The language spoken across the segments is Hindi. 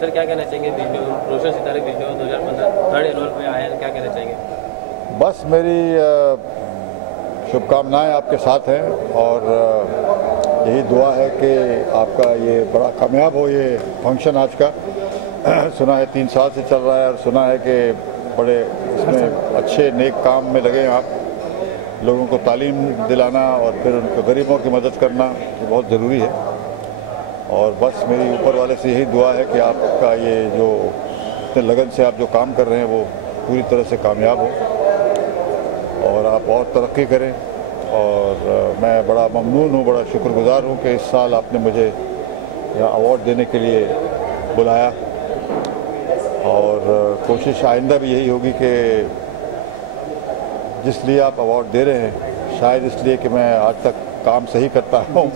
सर क्या कहना चाहेंगे रोशन सितारे 2015 थर्ड एनुअल पे आए हैं, क्या कहना चाहेंगे? बस मेरी शुभकामनाएं आपके साथ हैं और यही दुआ है कि आपका ये बड़ा कामयाब हो ये फंक्शन आज का। सुना है 3 साल से चल रहा है और सुना है कि बड़े इसमें अच्छे नेक काम में लगे हैं आप। लोगों को तालीम दिलाना और फिर उनको गरीबों की मदद करना ये बहुत ज़रूरी है। और बस मेरी ऊपर वाले से यही दुआ है कि आपका ये जो इतने लगन से आप जो काम कर रहे हैं वो पूरी तरह से कामयाब हो और आप और तरक्की करें। और मैं बड़ा ममनून हूँ, बड़ा शुक्रगुजार हूँ कि इस साल आपने मुझे यहाँ अवार्ड देने के लिए बुलाया। और कोशिश आइंदा भी यही होगी कि जिस लिए आप अवार्ड दे रहे हैं, शायद इसलिए कि मैं आज तक काम सही करता हूँ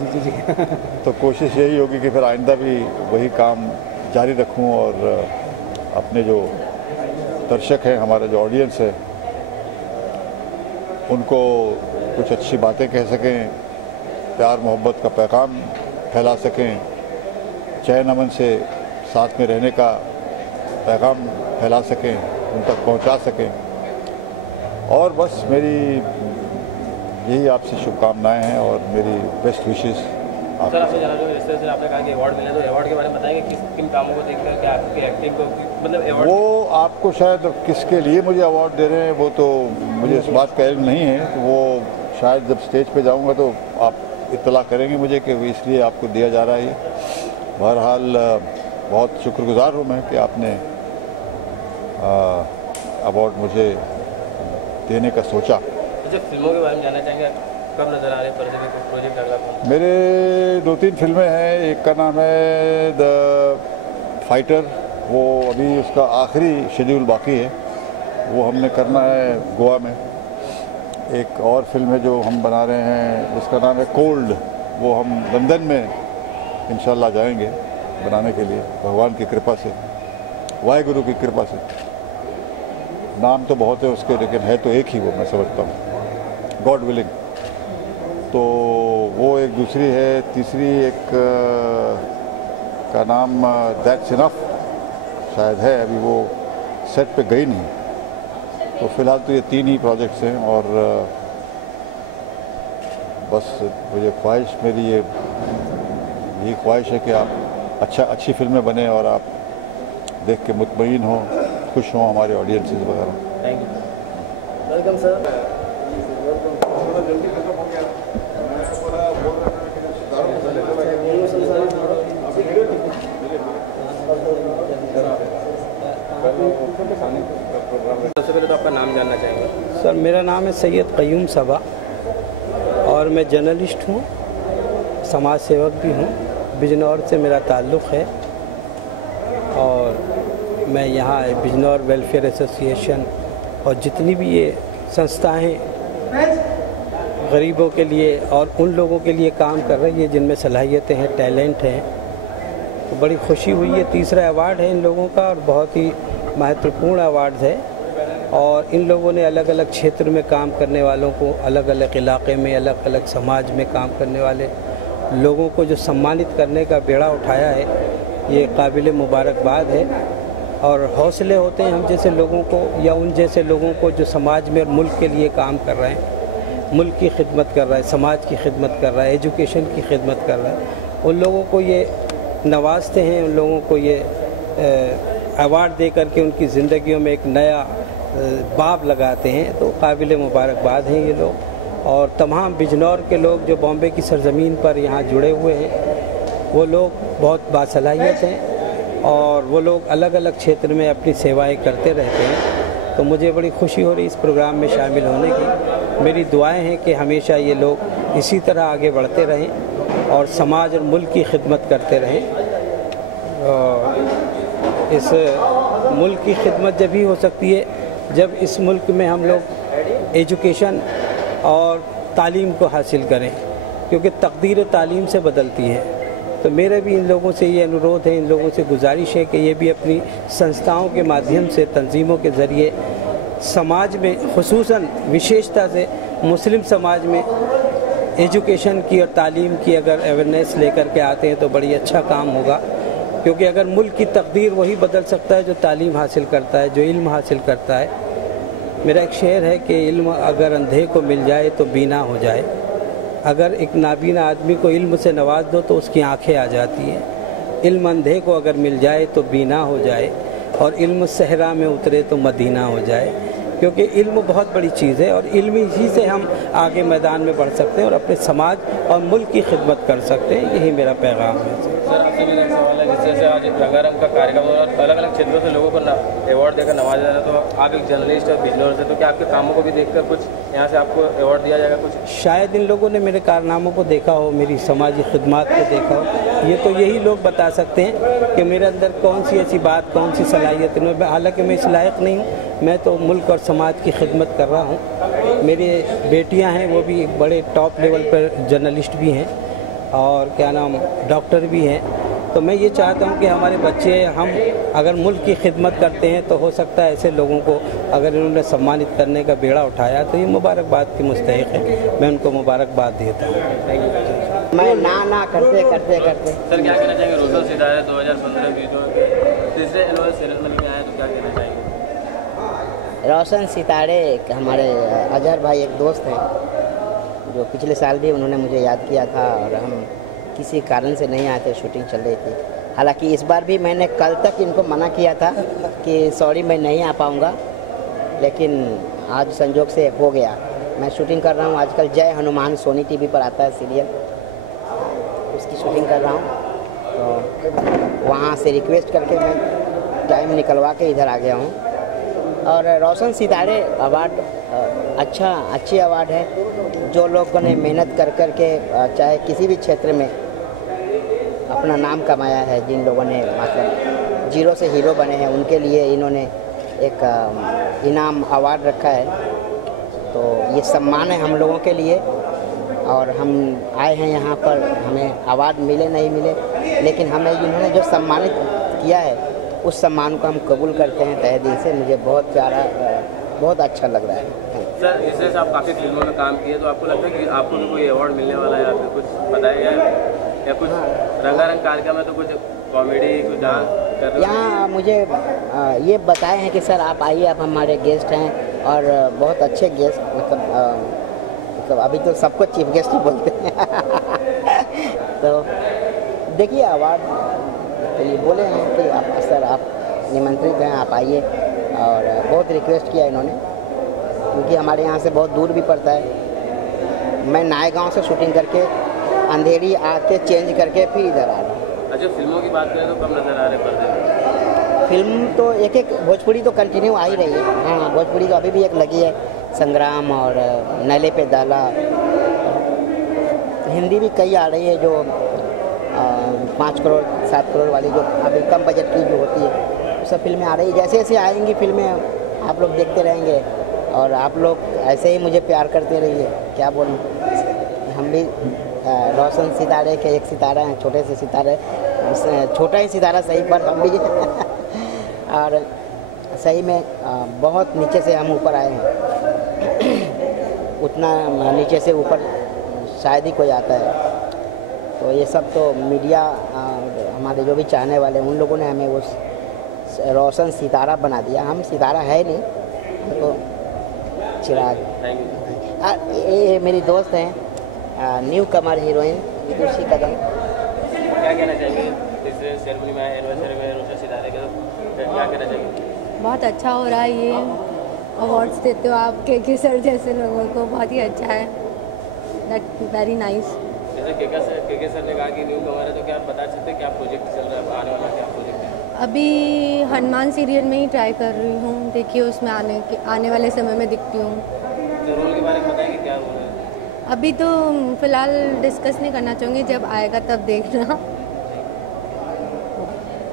तो कोशिश यही होगी कि फिर आइंदा भी वही काम जारी रखूँ और अपने जो दर्शक हैं, हमारा जो ऑडियंस है, उनको कुछ अच्छी बातें कह सकें, प्यार मोहब्बत का पैगाम फैला सकें, चैन अमन से साथ में रहने का पैगाम फैला सकें, उन तक पहुंचा सकें। और बस मेरी यही आपसे शुभकामनाएं हैं और मेरी बेस्ट विशेस। सर आपसे जाना जो इस तरह से आपने कहा कि अवार्ड मिले, तो अवार्ड के बारे में बताएंगे किन कामों को देखकर क्या आपकी एक्टिंग को मतलब अवार्ड? वो आपको शायद किसके लिए मुझे अवार्ड दे रहे हैं वो तो मुझे इस बात का इल्म नहीं है, तो वो शायद जब स्टेज पे जाऊंगा तो आप इत्तला करेंगे मुझे कि इसलिए आपको दिया जा रहा है ये। बहरहाल बहुत शुक्रगुजार हूँ मैं कि आपने अवार्ड मुझे देने का सोचा। जब फिल्मों के बारे में जानना चाहेंगे, कब नजर आ रहे पर्दे पे प्रोजेक्ट अगला? मेरे 2-3 फिल्में हैं। एक का नाम है द फाइटर, वो अभी उसका आखिरी शेड्यूल बाकी है, वो हमने करना है गोवा में। एक और फिल्म है जो हम बना रहे हैं जिसका नाम है कोल्ड, वो हम लंदन में इंशाल्लाह जाएंगे बनाने के लिए, भगवान की कृपा से, वाहेगुरु की कृपा से। नाम तो बहुत है उसके लेकिन है तो एक ही वो, मैं समझता हूँ, गॉड विलिंग। तो वो एक दूसरी है। तीसरी एक का नाम दैट्स इनफ शायद है, अभी वो सेट पे गई नहीं। तो फिलहाल तो ये 3 ही प्रोजेक्ट्स हैं और बस मुझे ख्वाहिश, मेरी यही ख्वाहिश है कि आप अच्छी फिल्में बने और आप देख के मुतमईन हो, खुश हों, हमारे ऑडियंसेस वगैरह। Thank you. Welcome sir. सबसे पहले तो आपका नाम जानना चाहेंगे? सर मेरा नाम है सैयद क़य्यूम सबा और मैं जर्नलिस्ट हूँ, समाज सेवक भी हूँ। बिजनौर से मेरा ताल्लुक़ है और मैं यहाँ बिजनौर वेलफेयर एसोसिएशन और जितनी भी ये संस्थाएं गरीबों के लिए और उन लोगों के लिए काम कर रही है जिनमें सलाहियतें हैं, टैलेंट हैं, तो बड़ी खुशी हुई है। तीसरा अवार्ड है इन लोगों का और बहुत ही महत्वपूर्ण अवार्ड है। और इन लोगों ने अलग अलग क्षेत्र में काम करने वालों को, अलग अलग इलाके में, अलग अलग समाज में काम करने वाले लोगों को जो सम्मानित करने का बेड़ा उठाया है, ये काबिल मुबारकबाद है। और हौसले होते हैं हम जैसे लोगों को या उन जैसे लोगों को जो समाज में और मुल्क के लिए काम कर रहे हैं, मुल्क की खिदमत कर रहा है, समाज की खिदमत कर रहा है, एजुकेशन की खिदमत कर रहा है। उन लोगों को ये नवाजते हैं, उन लोगों को ये अवार्ड दे करके उनकी ज़िंदगियों में एक नया बाब लगाते हैं। तो काबिल मुबारकबाद हैं ये लोग। और तमाम बिजनौर के लोग जो बॉम्बे की सरज़मीन पर यहाँ जुड़े हुए हैं, वो लोग बहुत बासलाहियत हैं और वो लोग अलग अलग क्षेत्र में अपनी सेवाएं करते रहते हैं। तो मुझे बड़ी खुशी हो रही इस प्रोग्राम में शामिल होने की। मेरी दुआएं हैं कि हमेशा ये लोग इसी तरह आगे बढ़ते रहें और समाज और मुल्क की खिदमत करते रहें। और इस मुल्क की खिदमत जब ही हो सकती है जब इस मुल्क में हम लोग एजुकेशन और तालीम को हासिल करें, क्योंकि तकदीर तालीम से बदलती है। तो मेरा भी इन लोगों से ये अनुरोध है, इन लोगों से गुजारिश है कि ये भी अपनी संस्थाओं के माध्यम से, तंजीमों के ज़रिए समाज में, खुसूसन विशेषता से मुस्लिम समाज में एजुकेशन की और तालीम की अगर अवेयरनेस लेकर के आते हैं तो बड़ी अच्छा काम होगा। क्योंकि अगर मुल्क की तकदीर वही बदल सकता है जो तालीम हासिल करता है, जो इल्म हासिल करता है। मेरा एक शेर है कि इल्म अगर अंधे को मिल जाए तो बीना हो जाए। अगर एक नाबीना आदमी को इल्म से नवाज दो तो उसकी आंखें आ जाती हैं। इल्म अंधे को अगर मिल जाए तो बीना हो जाए, और इल्म सहरा में उतरे तो मदीना हो जाए। क्योंकि इल्म बहुत बड़ी चीज़ है और इल्म ही से हम आगे मैदान में बढ़ सकते हैं और अपने समाज और मुल्क की खिदमत कर सकते हैं। यही मेरा पैगाम है। सर आपसे भी एक सवाल है, जिस तरह से आज रंगारंग का कार्यक्रम और अलग अलग क्षेत्रों से लोगों को अवार्ड देकर नवाजा जा रहा है, तो आप एक जर्नलिस्ट और बिजनेस से, तो क्या आपके कामों को भी देखकर कुछ यहाँ से आपको अवार्ड दिया जाएगा कुछ? शायद इन लोगों ने मेरे कारनामों को देखा हो, मेरी समाजी खिदमत को देखा हो। ये तो यही लोग बता सकते हैं कि मेरे अंदर कौन सी ऐसी बात, कौन सी सलाहियत है। हालांकि मैं इस लायक नहीं हूँ, मैं तो मुल्क और समाज की खिदमत कर रहा हूँ। मेरी बेटियाँ हैं, वो भी बड़े टॉप लेवल पर जर्नलिस्ट भी हैं और क्या नाम डॉक्टर भी हैं। तो मैं ये चाहता हूँ कि हमारे बच्चे, हम अगर मुल्क की खिदमत करते हैं तो हो सकता है ऐसे लोगों को अगर इन्होंने सम्मानित करने का बेड़ा उठाया तो ये मुबारकबाद की मुस्तहिक है। मैं उनको मुबारकबाद देता हूँ। मैं ना करते करते करते सर क्या कहना चाहेंगे? रोशन सितारे 2015-20 तीसरे एनुअल सेरेमनी में आए, तो क्या कहना चाहेंगे? रोशन सितारे हमारे अजहर भाई एक दोस्त हैं जो पिछले साल भी उन्होंने मुझे याद किया था और हम किसी कारण से नहीं आए थे, शूटिंग चल रही थी। हालांकि इस बार भी मैंने कल तक इनको मना किया था कि सॉरी मैं नहीं आ पाऊँगा, लेकिन आज संजोग से हो गया। मैं शूटिंग कर रहा हूँ आजकल जय हनुमान, सोनी टीवी पर आता है सीरियल, उसकी शूटिंग कर रहा हूँ। तो वहाँ से रिक्वेस्ट करके मैं टाइम निकलवा के इधर आ गया हूँ। और रोशन सितारे अवार्ड अच्छी अवार्ड है। जो लोगों ने मेहनत कर कर के चाहे किसी भी क्षेत्र में अपना नाम कमाया है, जिन लोगों ने मतलब जीरो से हीरो बने हैं, उनके लिए इन्होंने एक इनाम अवार्ड रखा है। तो ये सम्मान है हम लोगों के लिए और हम आए हैं यहाँ पर, हमें अवार्ड मिले नहीं मिले, लेकिन हमें इन्होंने जो सम्मानित किया है उस सम्मान को हम कबूल करते हैं तहे दिल से। मुझे बहुत प्यारा, बहुत अच्छा लग रहा है। सर इस तरह से आप काफ़ी फिल्मों में काम किए, तो आपको लगता है कि आपको भी कोई अवार्ड मिलने वाला है? आपको कुछ बताया या कुछ रंगारंग कार्यक्रम में तो कुछ कॉमेडी कुछ डांस कर रहे हो? यहाँ मुझे ये बताए हैं कि सर आप आइए, आप हमारे गेस्ट हैं और बहुत अच्छे गेस्ट, मतलब अभी तो सबको चीफ गेस्ट ही बोलते हैं। तो देखिए अवार्ड तो ये बोले हैं कि आप सर आप निमंत्रित हैं, आप आइए। और बहुत रिक्वेस्ट किया इन्होंने, क्योंकि हमारे यहाँ से बहुत दूर भी पड़ता है। मैं नायगांव से शूटिंग करके अंधेरी आके चेंज करके फिर इधर आ रहा हूँ। अच्छा फिल्मों की बात करें तो कम नज़र आ रहे पर्दे? फिल्म तो एक भोजपुरी तो कंटिन्यू आ ही रही है। हाँ भोजपुरी तो अभी भी एक लगी है, संग्राम और नैले पे दाला। हिंदी भी कई आ रही है जो 5 करोड़ 7 करोड़ वाली, जो अभी कम बजट की जो होती है, वो सब फिल्में आ रही है। जैसे जैसे आएंगी फिल्में आप लोग देखते रहेंगे और आप लोग ऐसे ही मुझे प्यार करते रहिए। क्या बोलूं, हम भी रोशन सितारे के एक सितारा हैं, छोटे से सितारे, छोटा ही सितारा सही पर हम भी और सही में बहुत नीचे से हम ऊपर आए हैं। उतना नीचे से ऊपर शायद ही कोई आता है। तो ये सब तो मीडिया, हमारे जो भी चाहने वाले उन लोगों ने हमें वो रोशन सितारा बना दिया। हम सितारा है नहीं, तो चिराग। ये मेरी दोस्त हैं, न्यू कमर हीरोइन विदुषी कदम। क्या कहना चाहेंगे इस सेरेमनी में, एनिवर्सरी में रोशन सितारे के, तो क्या कहना चाहेंगे? बहुत अच्छा हो रहा है, ये अवार्ड्स देते हो आप के सर जैसे लोगों को, बहुत ही अच्छा है। That very nice. जैसे के सर ने कहा कि न्यू कमर है, तो क्या आप बता सकते हैं क्या प्रोजेक्ट चल रहा है, आने वाला क्या प्रोजेक्ट है? अभी हनुमान सीरियल में ही ट्राई कर रही हूँ, देखिए उसमें आने वाले समय में दिखती हूँ। तो रोल के बारे में बताएंगे क्या रोल है? अभी तो फ़िलहाल डिस्कस नहीं करना चाहूँगी, जब आएगा तब देखना।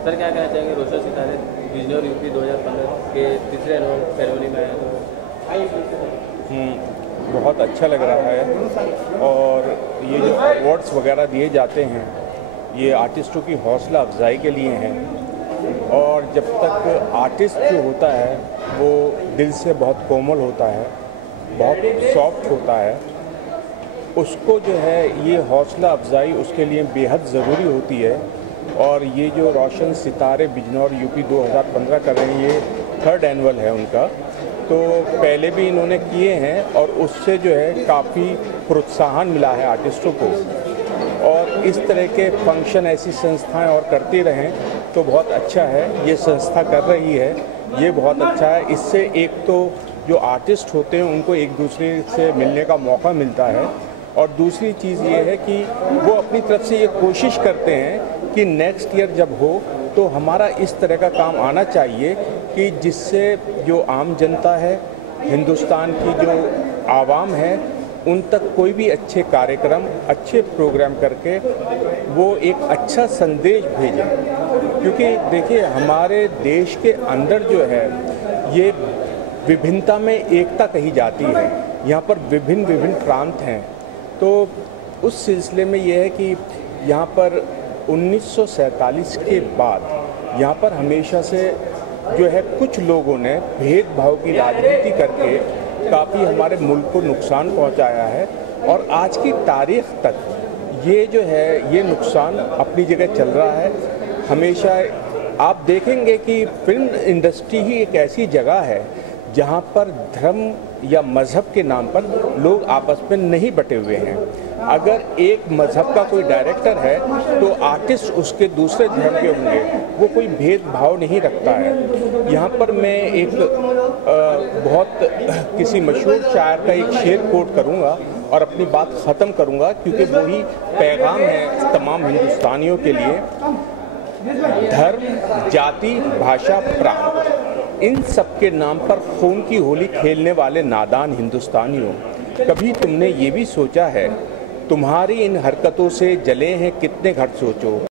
सर क्या कहना चाहेंगे रोशन सितारे बिजनौर यूपी 2015 के तीसरे एनुअल सेरेमनी में आए? बहुत अच्छा लग रहा है। और ये जो अवार्ड्स वगैरह दिए जाते हैं ये आर्टिस्टों की हौसला अफजाई के लिए हैं। और जब तक आर्टिस्ट जो होता है वो दिल से बहुत कोमल होता है, बहुत सॉफ्ट होता है, उसको जो है ये हौसला अफजाई उसके लिए बेहद ज़रूरी होती है। और ये जो रोशन सितारे बिजनौर यूपी 2015 कर रहे हैं, ये 3rd एनुअल है उनका। तो पहले भी इन्होंने किए हैं और उससे जो है काफ़ी प्रोत्साहन मिला है आर्टिस्टों को। और इस तरह के फंक्शन ऐसी संस्थाएं और करती रहें तो बहुत अच्छा है। ये संस्था कर रही है, ये बहुत अच्छा है। इससे एक तो जो आर्टिस्ट होते हैं उनको एक दूसरे से मिलने का मौका मिलता है, और दूसरी चीज़ ये है कि वो अपनी तरफ से ये कोशिश करते हैं कि नेक्स्ट ईयर जब हो तो हमारा इस तरह का काम आना चाहिए कि जिससे जो आम जनता है, हिंदुस्तान की जो आवाम है, उन तक कोई भी अच्छे कार्यक्रम, अच्छे प्रोग्राम करके वो एक अच्छा संदेश भेजें। क्योंकि देखिए, हमारे देश के अंदर जो है ये विभिन्नता में एकता कही जाती है। यहाँ पर विभिन्न प्रांत हैं। तो उस सिलसिले में ये है कि यहाँ पर 1947 के बाद यहाँ पर हमेशा से जो है कुछ लोगों ने भेदभाव की राजनीति करके काफ़ी हमारे मुल्क को नुकसान पहुँचाया है, और आज की तारीख तक ये जो है ये नुकसान अपनी जगह चल रहा है। हमेशा आप देखेंगे कि फिल्म इंडस्ट्री ही एक ऐसी जगह है जहाँ पर धर्म या मज़हब के नाम पर लोग आपस में नहीं बटे हुए हैं। अगर एक मज़हब का कोई डायरेक्टर है तो आर्टिस्ट उसके दूसरे धर्म के होंगे, वो कोई भेदभाव नहीं रखता है। यहाँ पर मैं एक बहुत किसी मशहूर शायर का एक शेर कोट करूँगा और अपनी बात ख़त्म करूँगा, क्योंकि वही पैगाम है तमाम हिंदुस्तानियों के लिए। धर्म, जाति, भाषा, प्रांत, इन सब के नाम पर खून की होली खेलने वाले नादान हिंदुस्तानियों, कभी तुमने ये भी सोचा है तुम्हारी इन हरकतों से जले हैं कितने घर? सोचो।